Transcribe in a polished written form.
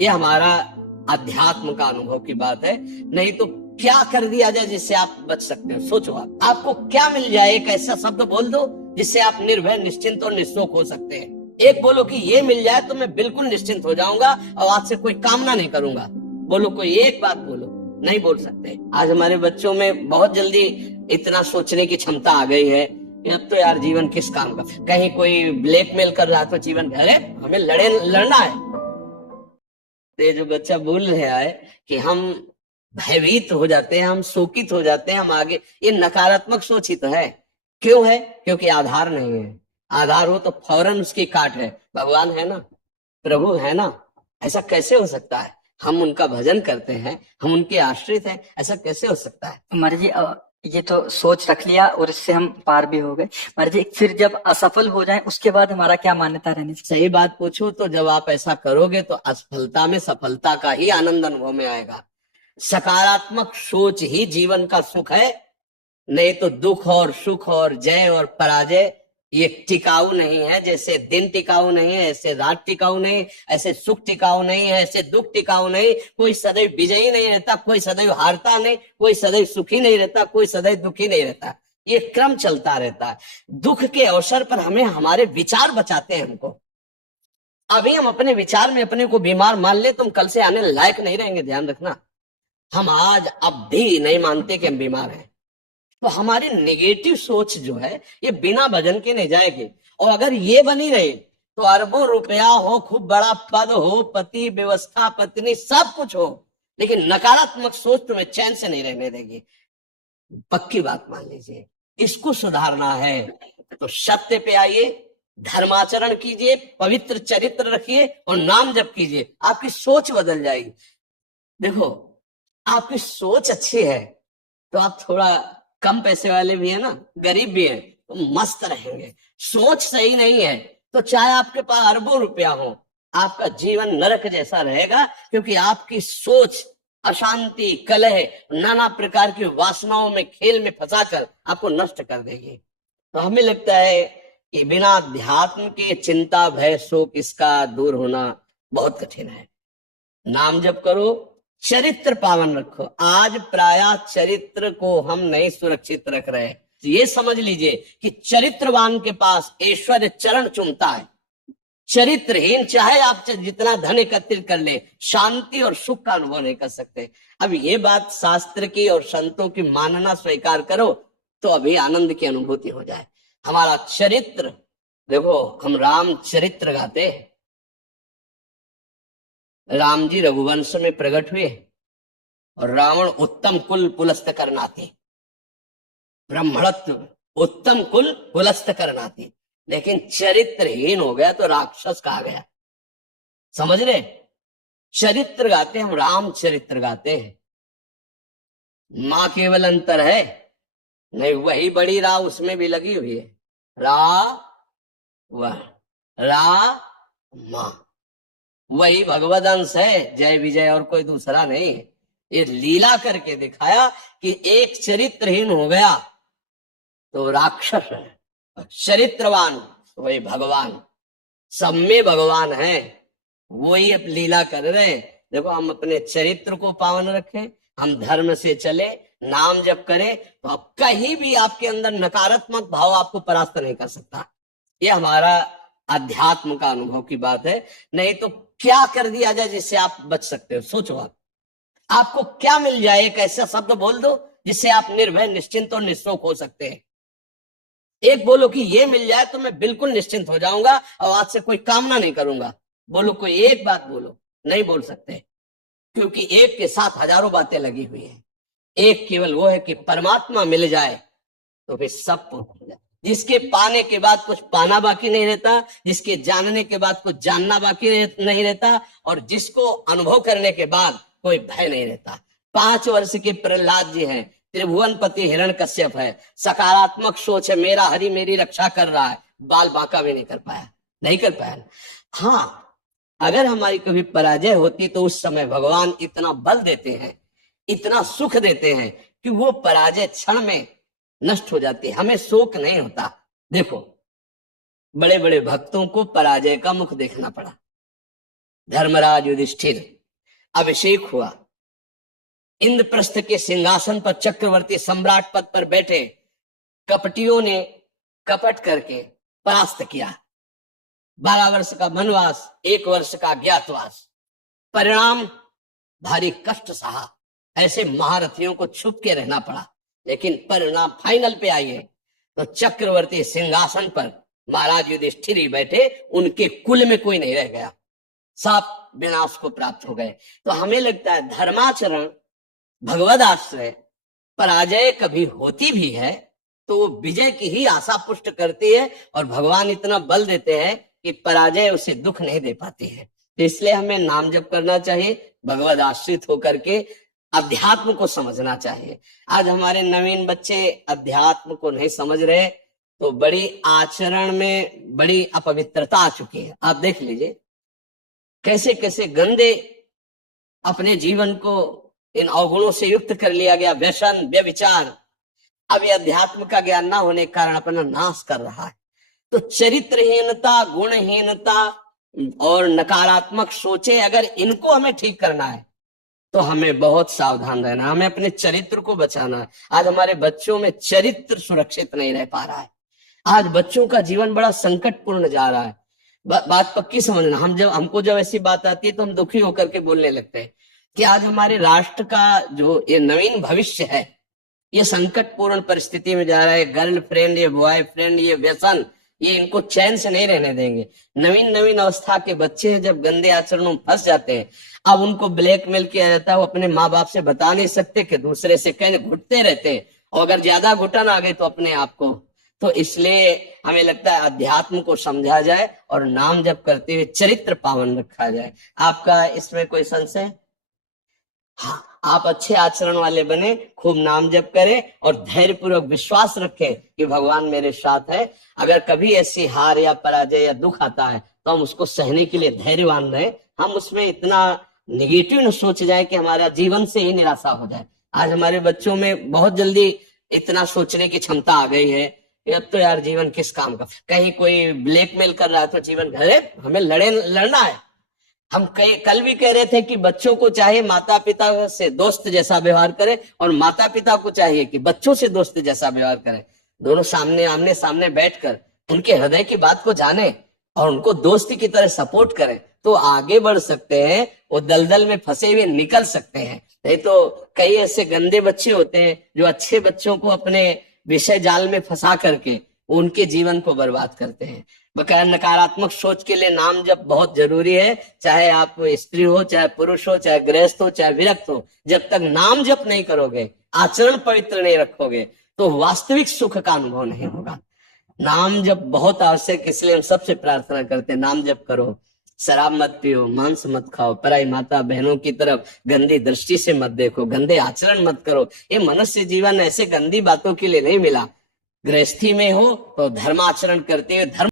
ये हमारा अध्यात्म का अनुभव की बात है। नहीं तो क्या कर दिया जाए जिससे आप बच सकते हो? सोचो, आपको क्या मिल जाए? एक ऐसा शब्द बोल दो जिससे आप निर्भय, निश्चिंत और निःशोक हो सकते हैं। एक बोलो कि ये मिल जाए तो मैं बिल्कुल निश्चिंत हो जाऊंगा और आज से कोई कामना नहीं करूंगा। बोलो, कोई एक बात बोलो। नहीं बोल सकते। आज हमारे बच्चों में बहुत जल्दी इतना सोचने की क्षमता आ गई है कि अब तो यार जीवन किस काम का। कहीं कोई ब्लैकमेल कर रहा तो जीवन, अरे हमें लड़ना है। तो ये जो बच्चा बोल रहा है कि हम भयभीत हो जाते हैं, हम शोकित हो जाते हैं, हम आगे, ये नकारात्मक सोच ही तो है। क्यों है? क्योंकि आधार नहीं है। आधार हो तो फौरन उसकी काट है। भगवान है ना, प्रभु है ना, ऐसा कैसे हो सकता है? हम उनका भजन करते हैं, हम उनके आश्रित हैं, ऐसा कैसे हो सकता है? मर जी ये तो सोच रख लिया और इससे हम पार भी हो गए। मर जी फिर जब असफल हो जाएं उसके बाद हमारा क्या मान्यता रहनी चाहिए? सही बात पूछो तो जब आप ऐसा करोगे तो असफलता में सफलता का ही आनंद अनुभव में आएगा। सकारात्मक सोच ही जीवन का सुख है। नहीं तो दुख और सुख और जय और पराजय ये टिकाऊ नहीं है। जैसे दिन टिकाऊ नहीं है, ऐसे रात टिकाऊ नहीं, ऐसे सुख टिकाऊ नहीं है, ऐसे दुख टिकाऊ नहीं। कोई सदैव विजयी नहीं रहता, कोई सदैव हारता नहीं, कोई सदैव सुखी नहीं रहता, कोई सदैव दुखी नहीं रहता। ये क्रम चलता रहता है। दुख के अवसर पर हमें हमारे विचार बचाते हैं हमको। अभी हम अपने विचार में अपने को बीमार मान ले तो हम कल से आने लायक नहीं रहेंगे, ध्यान रखना। हम आज अब भी नहीं मानते कि हम बीमार हैं। तो हमारी नेगेटिव सोच जो है ये बिना भजन के नहीं जाएगी। और अगर ये बनी रहे तो अरबों रुपया हो, खूब बड़ा पद हो, पति, व्यवस्था, पत्नी, सब कुछ हो, लेकिन नकारात्मक सोच तुम्हें चैन से नहीं रहने देगी। पक्की बात मान लीजिए। इसको सुधारना है तो सत्य पे आइए, धर्माचरण कीजिए, पवित्र चरित्र रखिए और नाम जप कीजिए। आपकी सोच बदल जाएगी। देखो, आपकी सोच अच्छी है तो आप थोड़ा कम पैसे वाले भी है ना, गरीब भी है तो मस्त रहेंगे। सोच सही नहीं है तो चाहे आपके पास अरबों रुपया हो, आपका जीवन नरक जैसा रहेगा। क्योंकि आपकी सोच अशांति, कलह, नाना प्रकार की वासनाओं में, खेल में फंसाकर आपको नष्ट कर देगी। तो हमें लगता है कि बिना अध्यात्म के चिंता, भय, शोक इसका दूर होना बहुत कठिन है। नाम जप करो, चरित्र पावन रखो। आज प्राय चरित्र को हम नहीं सुरक्षित रख रहे। तो ये समझ लीजिए कि चरित्रवान के पास ऐश्वर्य चरण चूमता है। चरित्रहीन चाहे आप जितना धन एकत्रित कर ले, शांति और सुख का अनुभव नहीं कर सकते। अब ये बात शास्त्र की और संतों की मानना स्वीकार करो तो अभी आनंद की अनुभूति हो जाए। हमारा चरित्र देखो, हम राम चरित्र गाते हैं। राम जी रघुवंश में प्रकट हुए और रावण उत्तम कुल पुलस्त करनाती, ब्राह्मणत्व उत्तम कुल पुलस्त करनाती, लेकिन चरित्रहीन हो गया तो राक्षस कहा गया। समझ रहे? चरित्र गाते हम, राम चरित्र गाते हैं। मां केवल अंतर है नहीं, वही बड़ी रा उसमें भी लगी हुई है। रा वह रा मां, वही भगवद अंश है, जय विजय और कोई दूसरा नहीं। ये लीला करके दिखाया कि एक चरित्रहीन हो गया तो राक्षस है, चरित्रवान वही भगवान। सब में भगवान है, वही अब लीला कर रहे हैं। देखो, हम अपने चरित्र को पावन रखें, हम धर्म से चले, नाम जप करें तो अब कहीं भी आपके अंदर नकारात्मक भाव आपको परास्त नहीं कर सकता। ये हमारा अध्यात्म का अनुभव की बात है। नहीं तो क्या कर दिया जाए जिससे आप बच सकते हो? सोचो, आपको क्या मिल जाए? एक ऐसा शब्द बोल दो जिससे आप निर्भय, निश्चिंत और निःशोक हो सकते हैं। एक बोलो कि ये मिल जाए तो मैं बिल्कुल निश्चिंत हो जाऊंगा और आज से कोई कामना नहीं करूंगा। बोलो, कोई एक बात बोलो। नहीं बोल सकते, क्योंकि एक के साथ हजारों बातें लगी हुई है। एक केवल वो है कि परमात्मा मिल जाए तो फिर सब हो जाए। जिसके पाने के बाद कुछ पाना बाकी नहीं रहता, जिसके जानने के बाद कुछ जानना बाकी नहीं रहता, और जिसको अनुभव करने के बाद कोई भय नहीं रहता। 5 वर्ष के प्रहलाद जी हैं, त्रिभुवनपति हिरण्यकश्यप है, सकारात्मक सोच है, मेरा हरि मेरी रक्षा कर रहा है, बाल बांका भी नहीं कर पाया, नहीं कर पाया। हाँ, अगर हमारी कभी पराजय होती तो उस समय भगवान इतना बल देते हैं, इतना सुख देते हैं कि वो पराजय क्षण में नष्ट हो जाती है, हमें शोक नहीं होता। देखो, बड़े बड़े भक्तों को पराजय का मुख देखना पड़ा, धर्मराज युधिष्ठिर अभिषेक हुआ, इंद्रप्रस्थ के सिंहासन पर चक्रवर्ती सम्राट पद पर बैठे कपटियों ने कपट करके परास्त किया। 12 वर्ष का वनवास, 1 वर्ष का ज्ञातवास, परिणाम भारी कष्ट सहा। ऐसे महारथियों को छुप के रहना पड़ा, लेकिन परिणाम फाइनल पे आइए तो चक्रवर्ती सिंहासन पर महाराज युधिष्ठिर ही बैठे, उनके कुल में कोई नहीं रह गया, सब विनाश को प्राप्त हो गए। तो हमें लगता है धर्माचरण, भगवद आश्रय, पराजय कभी होती भी है तो वो विजय की ही आशा पुष्ट करती है, और भगवान इतना बल देते हैं कि पराजय उसे दुख नहीं दे पाती है। तो इसलिए हमें नाम जप करना चाहिए, भगवद आश्रित होकर के अध्यात्म को समझना चाहिए। आज हमारे नवीन बच्चे अध्यात्म को नहीं समझ रहे, तो बड़ी आचरण में बड़ी अपवित्रता आ चुकी है। आप देख लीजिए कैसे कैसे गंदे अपने जीवन को इन अवगुणों से युक्त कर लिया गया, व्यसन, व्यभिचार। अब ये अध्यात्म का ज्ञान ना होने के कारण अपना नाश कर रहा है। तो चरित्रहीनता, गुणहीनता और नकारात्मक सोचे, अगर इनको हमें ठीक करना है तो हमें बहुत सावधान रहना, हमें अपने चरित्र को बचाना है। आज हमारे बच्चों में चरित्र सुरक्षित नहीं रह पा रहा है। आज बच्चों का जीवन बड़ा संकटपूर्ण जा रहा है। बात पक्की समझना, हमको जब ऐसी बात आती है तो हम दुखी होकर के बोलने लगते हैं कि आज हमारे राष्ट्र का जो ये नवीन भविष्य है, ये संकटपूर्ण परिस्थिति में जा रहा है। गर्लफ्रेंड, ये बॉयफ्रेंड, ये व्यसन, ये इनको चैन से नहीं रहने देंगे। नवीन नवीन अवस्था के बच्चे जब गंदे आचरणों में फंस जाते हैं, अब उनको ब्लैकमेल किया जाता है, वो अपने माँ बाप से बता नहीं सकते कि दूसरे से कहने घुटते रहते हैं, और अगर ज्यादा घुटन आ गई तो अपने आप को। तो इसलिए हमें लगता है अध्यात्म को समझा जाए और नाम जप करते हुए चरित्र पावन रखा जाए। आपका इसमें कोई संशय? हाँ, आप अच्छे आचरण वाले बने, खूब नाम जप करें और धैर्य पूर्वक विश्वास रखें कि भगवान मेरे साथ है। अगर कभी ऐसी हार या पराजय या दुख आता है तो हम उसको सहने के लिए धैर्यवान रहे। हम उसमें इतना निगेटिव न सोच जाए कि हमारा जीवन से ही निराशा हो जाए। आज हमारे बच्चों में बहुत जल्दी इतना सोचने की क्षमता आ गई है कि अब तो यार जीवन किस काम का, कहीं कोई ब्लैकमेल कर रहा है तो जीवन घरे हमें लड़ना है। हम कल भी कह रहे थे कि बच्चों को चाहिए माता पिता से दोस्त जैसा व्यवहार करें, और माता पिता को चाहिए कि बच्चों से दोस्त जैसा व्यवहार करें। दोनों आमने सामने बैठकर उनके हृदय की बात को जाने और उनको दोस्ती की तरह सपोर्ट करें, तो आगे बढ़ सकते हैं, वो दलदल में फंसे हुए निकल सकते हैं। नहीं तो कई ऐसे गंदे बच्चे होते हैं जो अच्छे बच्चों को अपने विषय जाल में फंसा करके उनके जीवन को बर्बाद करते हैं। बकाया नकारात्मक सोच के लिए नाम जप बहुत जरूरी है। चाहे आप स्त्री हो, चाहे पुरुष हो, चाहे गृहस्थ हो, चाहे विरक्त हो, जब तक नाम जप नहीं करोगे, आचरण पवित्र नहीं रखोगे, तो वास्तविक सुख का अनुभव नहीं होगा। नाम जप बहुत आवश्यक, इसलिए हम सबसे प्रार्थना करते हैं नाम जप करो, शराब मत पियो, मांस मत खाओ, पराई माता बहनों की तरफ गंदी दृष्टि से मत देखो, गंदे आचरण मत करो। ये मनुष्य जीवन ऐसे गंदी बातों के लिए नहीं मिला। गृहस्थी में हो तो धर्माचरण करते हुए धर्म